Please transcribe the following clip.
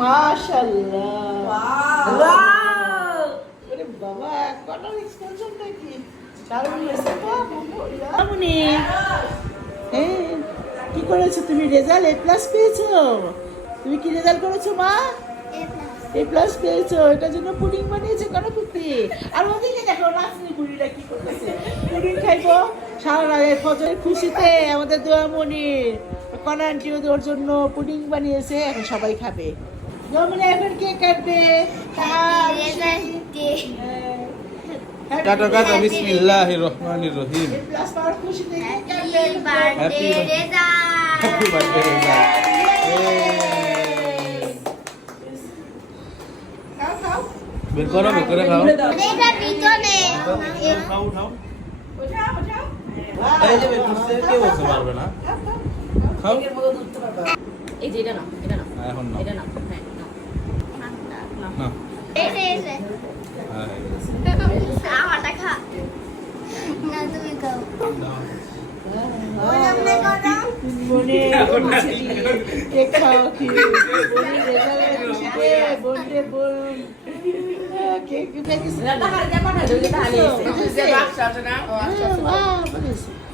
মাশাআল্লাহ ওয়াও আরে বাবা কটার এক্সটেনশনটা কি দারুণ হয়েছে তো মামুনি হ্যাঁ কি করেছো তুমি রেজাল্ট এ প্লাস পেয়েছো তুমি কি রেজাল্ট করেছো মা এ প্লাস পেয়েছো এটার জন্য পুডিং বানিয়েছো কেন কুর্তি আর ওদিকে দেখো নাচনি বুড়িটা কি করতেছে পুডিং খাইবো সারা রাত ফজরের খুশিতে আমাদের দোয়ামণি কনা আন্টি ওর জন্য পুডিং বানিয়েছে এখন সবাই খাবে দোয়ামণি এখন কে কাটবে কাটো কাটো বিসমিল্লাহির রহমানির রহিম প্লাস পাওয়ার খুশিতে কে কাটবে হ্যাপি বার্থডে রেজাল্ট খাও খাও বের করে খাও খাও খাও ওঠাও ওঠাও এই যে বের করছে কে বলতে পারবে না খাও এই যে এটা না এখন না এটা না হ্যাঁ না এসে এসে হ্যাঁ আমারটা খা না তুমি খাও মনে কেক খাও কি বলি রেজাল্ট খুশিতে বোনরে বোন কেক খাইছিস না টাকা দিয়ে পাঠাই দিলে তাহলে এসে বুঝেছে? বাক্স আছে না ও আচ্ছা বাহ, বুঝেছে।